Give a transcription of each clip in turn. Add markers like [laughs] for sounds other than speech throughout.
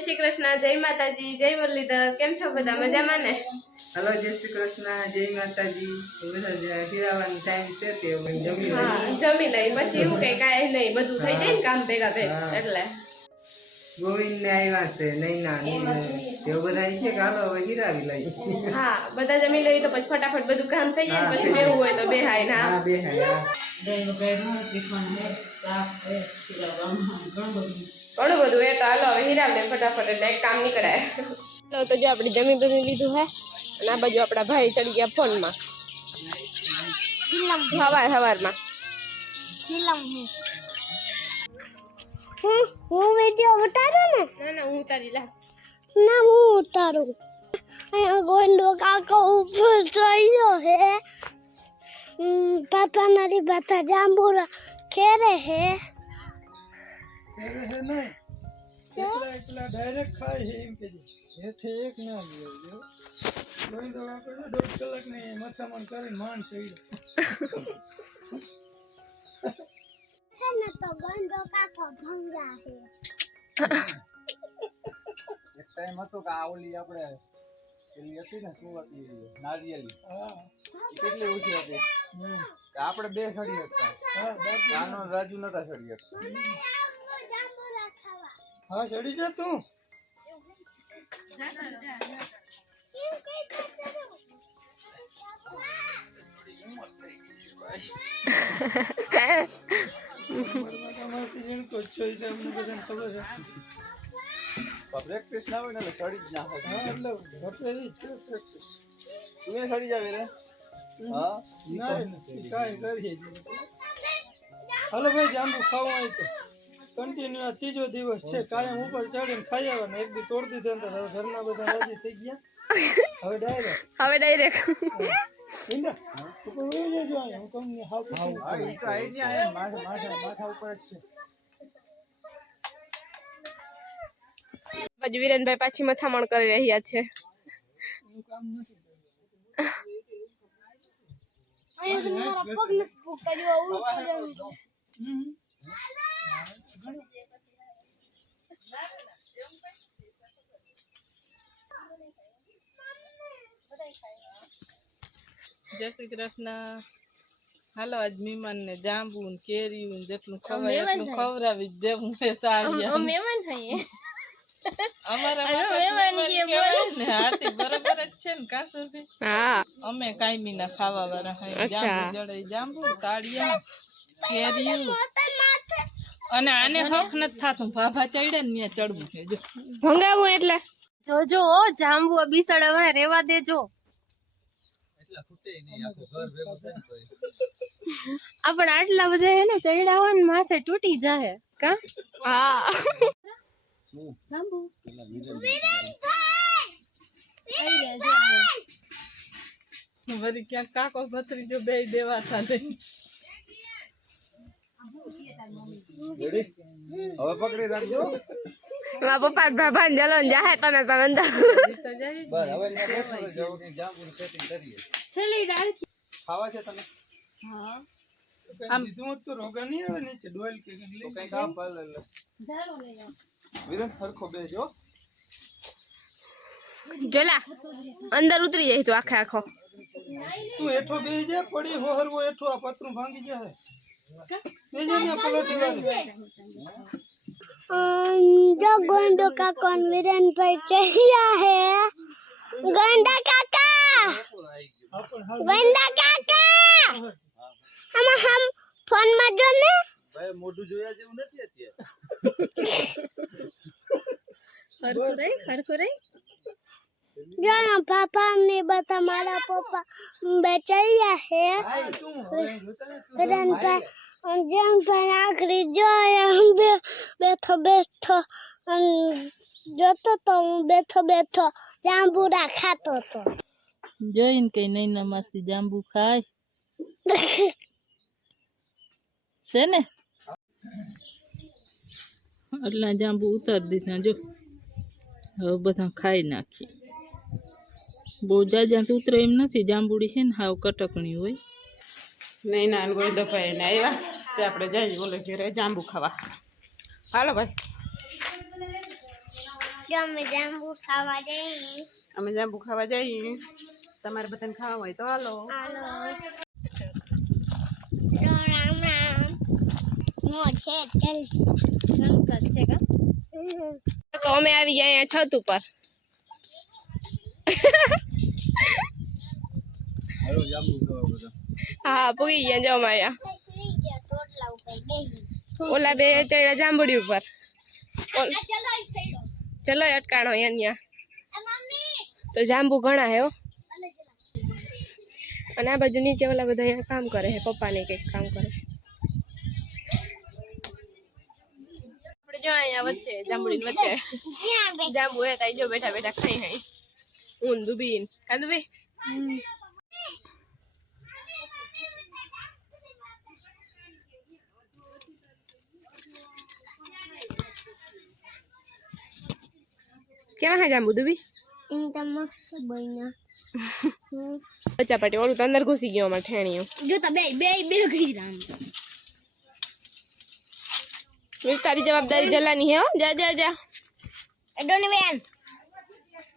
જય શ્રી કૃષ્ણ જય માતાજી જય મુરલીધર કેમ છો બધા? મજામાં ને? હલો જય શ્રી કૃષ્ણ જય માતાજી. હિરાવાનો ટાઈમ છે તે જમી જમી લઈ પછી એવું કઈ કાંઈ નહીં બધું થઈ જાય ને કામ ભેગા ભેગા એટલે. ગોવિંદ ને આવ્યા છે નૈના ને તેઓ બધા છે કે હાલો હવે હિરાવી લઈએ. હા બધા જમી લઈ તો પછી ફટાફટ બધું કામ થઈ જાય પછી બેવું હોય તો બેહાય ના હા. બે હા. ઘણું બધું. એ તો હાલો હવે હીરાવ લે ફટાફટ એટલે એક કામ નીકળાય. ચાલો તો જો આપણે જમી બમી લીધું હે અને આ બાજુ આપણા ભાઈ ચડી ગયા ફોનમાં. સવાર સવારમાં હું. હું વિડિયો ઉતારું ને? ના ના હું ઉતારી લા. ના હું ઉતારું. અહીંયા ગોંડો કાકો ઉપર ચડ્યો હે. હમ, પાપા મારી બાતા જાંબુરા ખેરે હે. એકલા એકલા ડાયરેક્ટ ખાય છે એમ કે હેઠે એક ના લ્યો જો. લોહી દવા દોઢ કલાક મથામણ કરીને માણ સહી ને તો ગોંડો કાકો ભંગા હે એક ટાઈમ હતો કે આ ઓલી આપણે પેલી હતી ને શું હતી નારિયેલી. હા. કેટલી ઊંચી હતી? આપણે બે સડી હતા હા રાજુ નતા સડી ખાવા હા ચડી જા તું. [laughs] ચડો પ્રેક્ટિસ ના હોય ને એટલે સડી જ ના હોય. હા એટલે છે તું સડી જાવે રે હા? ના કાંઈ કરીએ હાલો ભાઈ જાંબુ ખાવા હોય તો કન્ટિન્યુ આ ત્રીજો દિવસ છે. કાયમ ઉપર ચડીને ખાઈ આવવાના. એક દી તોડી દીધો ને હવે ઘરના બધા રાજી થઈ ગયા. હવે ડાયરેક્ટ હવે ડાયરેક્ટ ઇંદા ઉપર વહી જજો હું તમને હાવ પૂછું. ઈ તો આઈડિયા હે માથા માથા માથા ઉપર જ છે. બાજુ વિરેનભાઈ પાછી મથામણ કરી રહ્યા છે. કામ નથી અહીંયા મારા પગ નથી પૂગતા જો આવું ચડ્યો છે હમ. જય શ્રી કૃષ્ણ. હાલો આજ મહેમાન ને જાંબુ ને કેરીયું ને જેટલું ખવાય એટલું ખવડાવી જ દેવું એ તાળિયા મહેમાન થઈએ. અમારા હવે માટે મહેમાન અમે કાયમી ના ખાવા વાળા જાંબુ જાંબુ અને આને હક નથી થાતું. ભાભા ચડ્યા ને ત્યાં ચડવું છે ભંગાવું એટલે? જોજો જાંબુ બિસડવા રેવા દેજો. આપણ [laughs] આટલા બધા હે ને ચડ્યા હોય ને માથે તૂટી જાય કા? હા. જાંબુ. વળી ક્યાંક કાકો ભત્રીજો બે દેવા થાય રેડી હવે પકડી રાખજો. મારા પપ્પા ભાભા ને જલો જાહે તને તને અંદર. બસ હવે ત્યાં બેસો જવું કે જાંબુ સેટિંગ કરીએ. છેલ્લી ડાળ ખાવા છે તમે આમ દીધું તો રોગા નહીં આવે નીચે ડોલ કે તો લઈ કંઈક આપ લે. લે વિરેન હરખો બેસજો જોલા અંદર ઉતરી જાય તું આખે આખો. તું એઠો જા પડી હોહરવો હેઠો આ પતરું ભાંગી જાય બેસી જા का પલોઠી पर ગોંડા કાકા આપણ હાલ ગોંડા કાકા આમાં હમ ફોનમાં જો ને ભાઈ મોઢું જોયા જેવું નથી અત્યારે ખરખુરાઈ રહી ખરખું રહી જો ને પાપા ને બધા મારા પપ્પા બચાવ્યા છે. જેમ પણ આખરી જોયા બે બેઠો બેઠો જોતો તો હું બેઠો બેઠો જાંબુરા ખાતો તો. જોઈને કઈ નહીં નમાસી જાંબુ ખાય. છે ને? એટલા જાંબુ ઉતારી દીધા જો. હવે બધા ખાઈ નાખી બહુ જાજા તો ઉતરે એમ નથી જાંબુડી છે ને હાવ કટકણી હોય. નહીં ના ગોવિંદભાઈ ને આવ્યા. તે આપણે જઈએ બોલે ઘરે જાંબુ ખાવા. હાલો ભાઈ. કે અમે જાંબુ ખાવા જઈએ. અમે જાંબુ ખાવા જઈએ. તમારે બધાને ખાવા હોય તો હાલો. હાલો. તો રામ રામ. મોર છે ચાલ છે. કા તો અમે આવી ગયા અહીંયા છત ઉપર. હાલો જાંબુ ખાવા બધા હા પૂગી ગયા જો બેહી ઓલા બે ચડ્યા જાંબુડી ઉપર. ચલો અટકાણો અહીંયા તો જાંબુ ઘણા હે અને આ બાજુ નીચે ઓલા બધા અહીંયા કામ કરે છે પપ્પાને કંઈક કામ કરે જો અહીંયા વચ્ચે જાંબુડી વચ્ચે. જાંબુ હે તાઈ જો બેઠા બેઠા ખાઈ ખાઈ. હું ને દુબીન કા દુબી કેવા હે જાંબુ દુબી ઇન તો મસ્ત બન્યા બચ્ચા પાટી ઓલું અંદર ઘૂસી ગયો અમારે ઠેણીઓ જો બે બે બે ગઈ રામ તારી જવાબદારી જલાની હે જા જા જા. એડોની બેન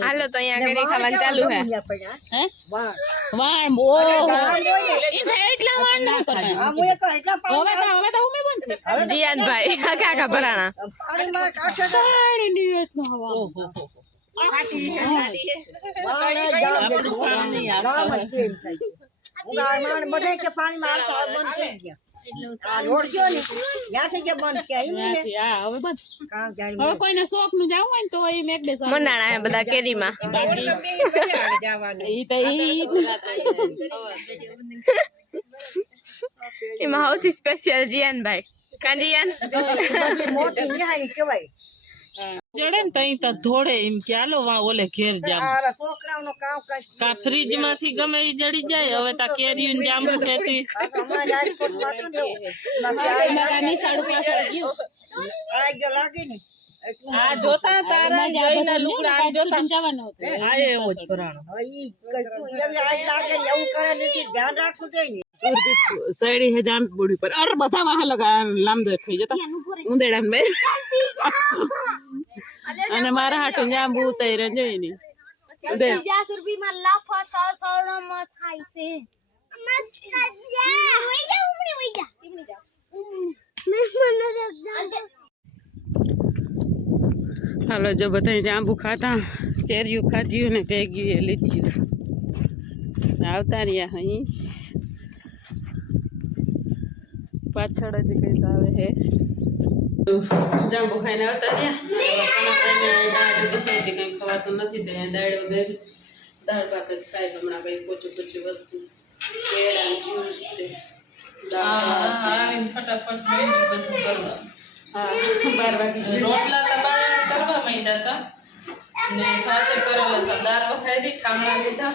હાલો તો અહીંયા કરી ખાવાનું ચાલુ હે? હે વાણ ઓહો ઈ થાય એટલા વાણ ના કરવાના હવે તો હવે તો ઉમે બંધ થઈ જીયાનભાઈ આખા આખા ભરાણા. સાડી નિવેશનો હવા. ઓહો આપણું કામ નહીં આવતા ત્યાંથી આ બંધ કોઈને શોખનું જવું હોય ને તો એમ એક બધા કેરીમાં. એમાં તો સ્પેશિયલ એમાં સૌથી સ્પેશિયલ જીયાનભાઈ. કા જીયાન જડે ને તઈ તો ધોડે એમ કે હાલો વા ઓલે ઘેર જામ. કા ફ્રીજમાંથી ગમે ઈ જડી જાય હવે તા કેરી ને જામ કેતી આ જોતા તારા જોઈના લુગડા આ જોતા આ એવો જ ભરાણો સડી હે જાંબુડી પર. અરે બધા વાહ લગા લાંબો થઈ જતા. ઉંદેડા બે. અને મારા હાટું જાંબુ તૈર જોઈ ની. ઉદે પચાસ રૂપિયામાં લાફા સો સોળમાં થાય છે. મસ્ત જા. ઉમડી જા ઉમડી જા. હાલો જો બધા જાંબુ ખાતા કેરીયું ખાધ્યું ને ભેગ્યું એ લીધ્યું આવતા રહ્યા અહીં પાછળ જ કંઈક આવે હે. જાંબુ ખાઈને આવતા ત્યાં કંઈ ખવાતું નથી તો દાળ વગર દાળ ભાત જ ખાય હમણાં કંઈ પોચું પોચી વસ્તુ. કેળા જ્યુસ ફટાફટ હા બાર વાગે રોટલા કરવા માંડ્યા હતા. ને ખાતે કરેલા હતા. દાળ વખાઈ ઠામણા લીધા.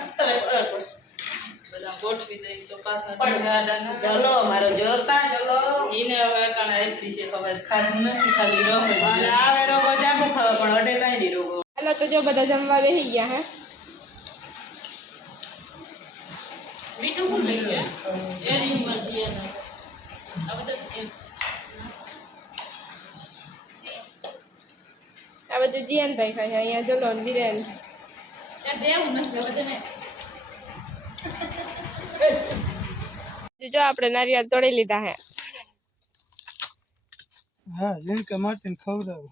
ગોઠવી દઈ તો પાછા ચલો મારો જોતા ચલો ઈને હવે અટાણે આપણી છે ખબર ખાધું નથી ખાલી રહે આવે રોગો જાંબુ ખાવા પણ અડે કાંઈ નહીં રોગો. હાલો તો જો બધા જમવા બેસી ગયા હે? મીઠું કોણ લઈ ગયા? એની મરજી એને. આ બધા આ બધું જીયાનભાઈ ખાય અહીંયા જલો ને વિરેન દેવું નથી હવે તમે જો આપણે નારિયેળ તોડી લીધા હે. હા લીણકા માટીને ખવડાવો.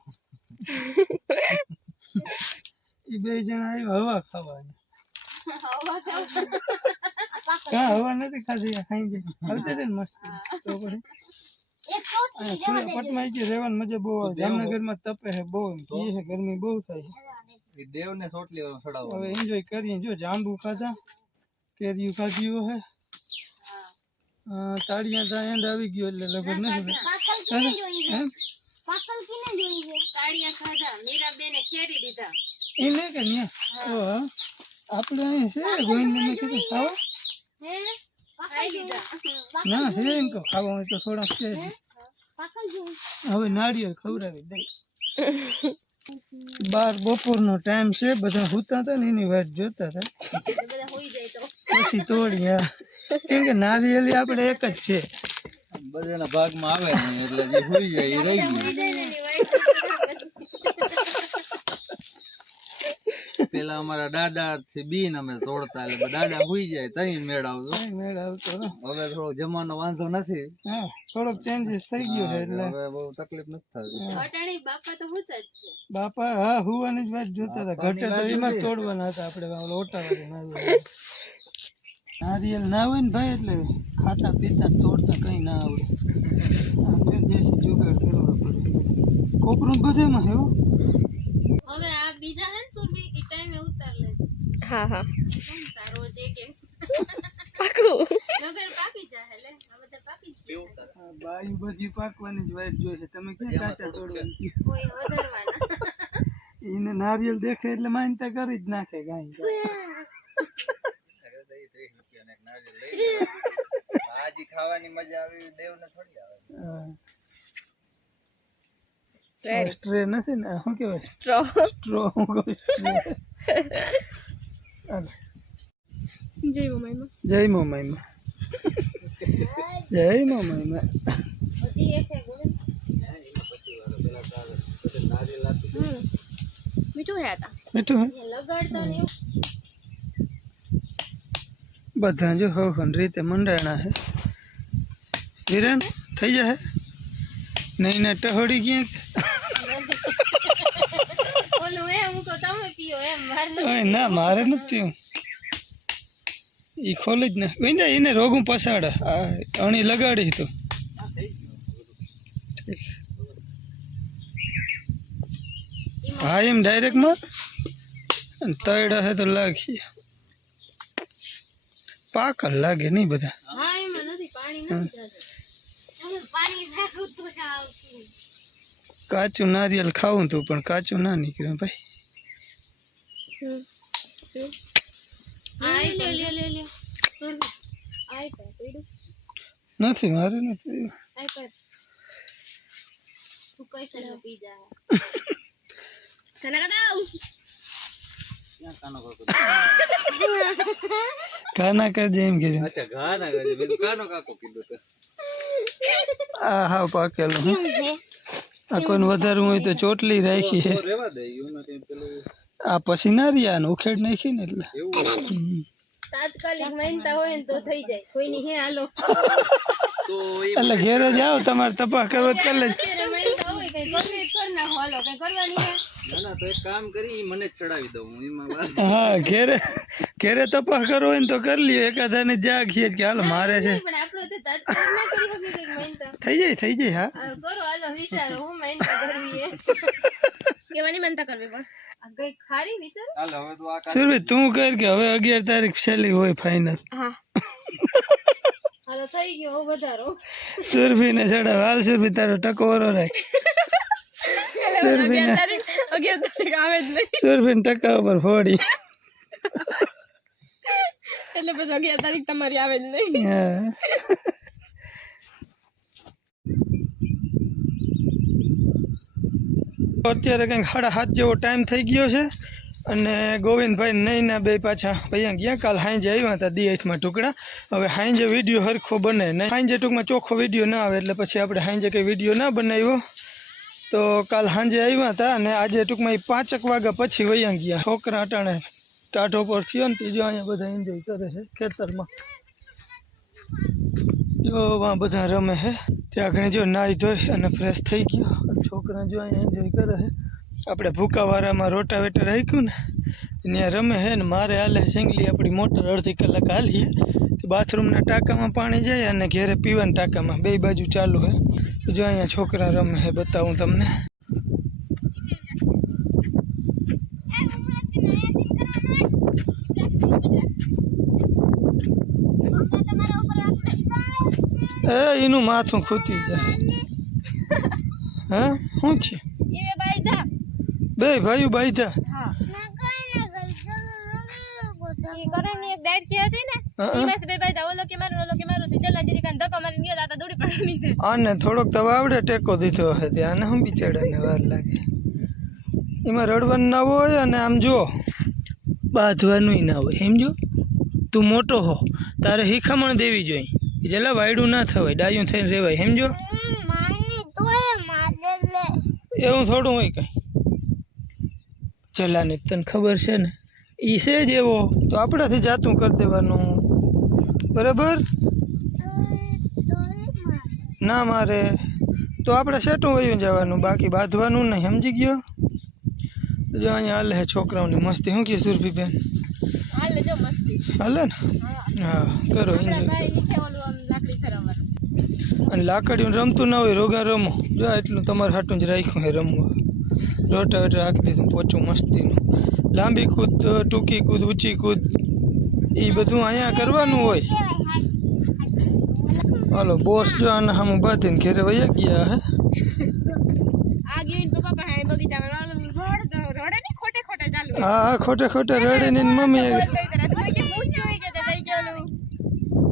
એ બે જણા આવ્યા હવા ખાવાની. કા હવા નથી ખાધી? આ ખાઈ ગઈ આવતી હતી ને મસ્ત? તો પછી? એક તો અહીંયા ખુલ્લા પટમાં આવી ગઈ રહેવાની મજા બહુ આવે. જામનગરમાં તપે છે બહુ એમ. કહે છે ગરમી બહુ થાય. છે એ દેવને સોટલી વાળો ચડાવો હવે એન્જોય કરીએ. જો જાંબુ ખાધા. કેરીયું ખાધ્યું હે. અ, તાળિયા તા એન્ડ આવી ગયો એટલે લગભગ નથી પાકલ કિને જોઈ છે? એમ? પાકલ કિને જોઈ છે? તાળિયા ખાધા મીરાબેને ખેરી દીધા. એને કે ન્યા ઓ હા. આપણે અહીં છે ગોવિંદ મેં કીધું ખાવા? હે? પાકલ લીધા. ના હે એમ કહો ખાવા હોય તો થોડાક છે. જ. પાકલ જોઈ હવે નાળિયેર ખવડાવી દઈ [laughs] બાર બપોરનો ટાઈમ છે બધા સૂતા હતા ને એની વાત જોતા હતા. બધા હોઈ જાય તો. પછી તોડી હા. કેમ કે નારિયેલી આપણે એક જ છે. બધાના ભાગમાં આવે ને એટલે જે હોઈ જાય એ રહી ગયું જાય ને એની વાઈફ પેલા અમારા દાદા થી બીન અમે તોડતા એટલે દાદા હુઈ જાય તઈ મેળ આવતો મેળ આવતો હવે થોડો જમાનો વાંધો નથી. થોડોક ચેન્જીસ થઈ ગયો છે એટલે. હવે બહુ તકલીફ નથી થતી. અટાણી બાપા તો હુતા જ છે. બાપા હા હુવાની જ વાત જોતા હતા. ઘટે તો એમાં તોડવાના હતા આપણે નારિયેળ નારિયેળ ના હોય. ને ભાઈ એટલે ખાતા પીતા તોડતા કઈ ના આવડે. દેશી જુગાડ કરવો પડે. કોપરું બધેમાં એવું હવે આ બીજા હે ટાઈમે ઉતાર લેજો. હા હા. તાર રોજ એક એક. પાકું. નગર પાકી જાય લે. હવે તો પાકી જ ગયા. આ બાયું બધી પાકવાની જ વાત જોઈ છે. તમે ક્યાં કાચા તોડવાની કોઈ વધારવાના. એને નારિયેલ દેખે એટલે માનતા કરી જ નાખે ગાય. હાજી ખાવાની મજા આવી દેવ ને થોડી આવે. સ્ટ્રે નથી ને? શું કહેવાય? સ્ટ્રો સ્ટ્રો હું કહું. જય મમ્મી જય મોમાઈમાં જય મો મીઠું હે હતા મીઠું હે? લગાડતા ને બધા જો હવન રીતે મંડાણા હે. વિરેન થઈ જાય નહીં ને ટહોડી ગયા ઓલું એ હું કહું તમે પીઓ એમ માર ન મારે નથી એ ખોલે જ ને. વિંજા એને રોગું પસાડે આ અણી લગાડી તો. હા એમ ડાયરેક્ટમાં તળ હે તો લાગી. પાકલ લાગે નહીં બધા. કાચું નારિયેલ ખાવું તું પણ કાચું ના નીકળ્યું ભાઈ આઈ લે લે લે લે સુરભી આઈ પે પીડું નથી મારે નથી આઈ પે તું કઈ સલા પી જા કના કના ક્યાં કાનો કાકો કાના કરજે એમ કે અચ્છા ઘા ના કરજે મેં કીધું કાનો કાકો કીધું તો આ હાવ પાકેલું હે આ કોઈને વધારવું હોય તો ચોટલી રાખી છે તો રેવા દે એવું નથી પેલું આ પછી ને ઉખેડ નાખી ને એટલે તાત્કાલિક માનતા હોય ને તો થઈ જાય. કોઈની હે હાલો. એટલે ઘેરે જાઓ તમારે તપાસ કરવો તો કરી કરવાની હે. ના ના તો એક કામ કરી ઈ મને ચડાવી દઉં હું હા ઘેરે ઘેરે તપાસ કરો હોય ને તો કરી લ્યો એકાદાને જાગીએ કે હાલો મારે છે. પણ આપણે તો તાત્કાલિક ના કરી શકીએ કંઈક માનતા. થઈ જાય થઈ જાય હા. કરો હાલો વિચારો હું માનતા કરવી હે. [laughs] કેવાની મનતા કરવી પણ? આ કઈ ખારી વિચાર? હાલ હવે તો આ કામ સુરભી તું કર કે હવે અગિયાર તારીખ છેલ્લી હોય ફાઇનલ હા. હાલો થઈ ગયો હવે વધારો. સુરભી ને ચડાવ. હાલ સુરભી તારો ટકોરો રાખ. સુરભી તારીખ અગિયાર તારીખ આવે જ નહીં. સુરભી ટકા ઉપર ફોડી. એટલે પછી અગિયાર તારીખ તમારી આવે જ નહીં. અત્યારે કંઈક સાડા સાત જેવો ટાઈમ થઈ ગયો છે અને ગોવિંદભાઈ નહીં ના બે પાછા અહીંયા ગયા. કાલ હાંજે આવ્યા હતા દિયાથમાં ટુકડા હવે હાંજે વીડિયો હરખો બને નહીં. હાંજે ટૂંકમાં ચોખ્ખો વીડિયો ના આવે એટલે પછી આપણે હાંજે કંઈ વીડિયો ના બનાવ્યો. તો કાલ સાંજે આવ્યા હતા અને આજે ટૂંકમાં એ પાંચક વાગ્યા પછી વૈયા ગયા. છોકરા અટાણે ટાઢો પર થયો ને ત્રીજો અહીંયા બધા એન્જોય કરે છે ખેતરમાં. જો વાં બધા રમે છે ત્યાં આગળ જો નાહી ધોઈ અને ફ્રેશ થઈ ગયો. છોકરા જો અહીંયા એન્જોય કરે છે આપણે ભૂકાવાળામાં રોટાવેટર રાખ્યું ને, ત્યાં રમે છે ને મારે હાલે સિંગલી આપણી મોટર અડધી કલાક હાલીએ. તો બાથરૂમના ટાંકામાં પાણી જાય અને ઘેરે પીવાના ટાંકામાં બે બાજુ ચાલુ છે જો અહીંયા છોકરા રમે છે બતાવું તમને. એ એનું માથું ખૂતી જાય. હે શું છે? બે ભાઈઓ બાઈધા હતી આને થોડોક તો આવડે ટેકો દીધો હશે. ત્યાં આને શું બિચારાને વાર લાગે? એમાં રડવાનું ના હોય અને આમ જો બાંધવાનું ના હોય. સમજો? તું મોટો હો. તારે શિખામણ દેવી જોઈએ. જેલા વાયડું ના થવાય ડાયું થઈને રહેવાય સમજો? એવું થોડું હોય કંઈ. ચલાની તને ખબર છે ને એ છે જ એવો તો આપણાથી જાતું કરી દેવાનું. બરાબર? ના મારે. તો આપણે સેટું વયું જવાનું બાકી બાંધવાનું નહીં સમજી ગયો? જો અહીંયા હાલે છે છોકરાઓની મસ્તી. શું કહે સુરભીબેન? હાલ ને? હા. કરો આપણા enjoy. ભાઈ ઈખે ઓલું આમ લાકડી ફેરવવાનું અને લાકડીયું રમતું ના હોય રોગા રમો. જો એટલું તમારે હાટું જ રાખ્યું હે રમવા. રોટા વેટા રાખી દીધું પોચું મસ્તીનું. લાંબી કૂદ ટૂંકી કૂદ ઊંચી કૂદ એ બધું અહીંયા કરવાનું હોય. હાલો બોસ જો આના સામે બાંધીને ઘેરે વયા ગયા હે. હા હા ખોટે ખોટે રડે ને મમ્મી આવી બોલ કઈ તરફ કે પૂછ્યું હોય કે તે લઈ ગયો ઓલું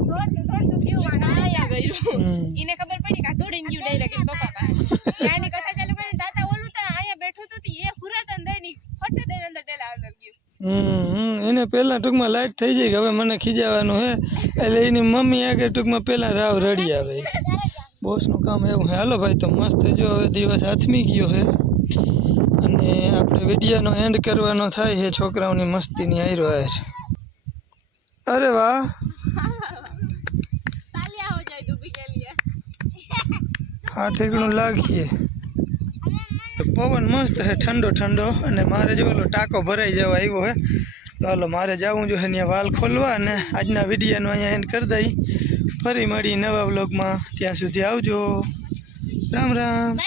રોડ રોડનું કેવું આના આયા ગયું હમ. ઈને ખબર પડી કે આ દોડીને ગયું ડાયરેક્ટ એના પપ્પા પાસે ત્યાંની કથા ચાલુ કરીને તાતા ઓલું તો અહીંયા બેઠું હતું તી એ હુરત અંદરની ફટે દઈને અંદર ડેલા અંદર ગયું હમ હમ. એને પહેલાં ટૂંકમાં લાઈટ થઈ જાય કે હવે મને ખીજાવાનું હે એટલે એની મમ્મી આગળ ટૂંકમાં પહેલાં રાવ રડી આવે. બોસનું કામ એવું હે. હાલો ભાઈ તો મસ્ત જો હવે દિવસ હાથમી ગયો હે. અને આપણે વિડીયોનો એન્ડ કરવાનો થાય છે છોકરાઓની મસ્તીની આયરો આવે છે. અરે વાહ. હા ઠેકણું લાગીએ. પવન મસ્ત છે. ઠંડો ઠંડો. અને મારે જો ઓલો ટાંકો ભરાઈ જવા આવ્યો હે. હાલો મારે જવું જોઈએ અહીંયા વાલ ખોલવા અને આજના વિડીયોનો અહીંયા એન્ડ કરી દઈ. ફરી મળી નવા બ્લોગમાં ત્યાં સુધી આવજો. રામ રામ.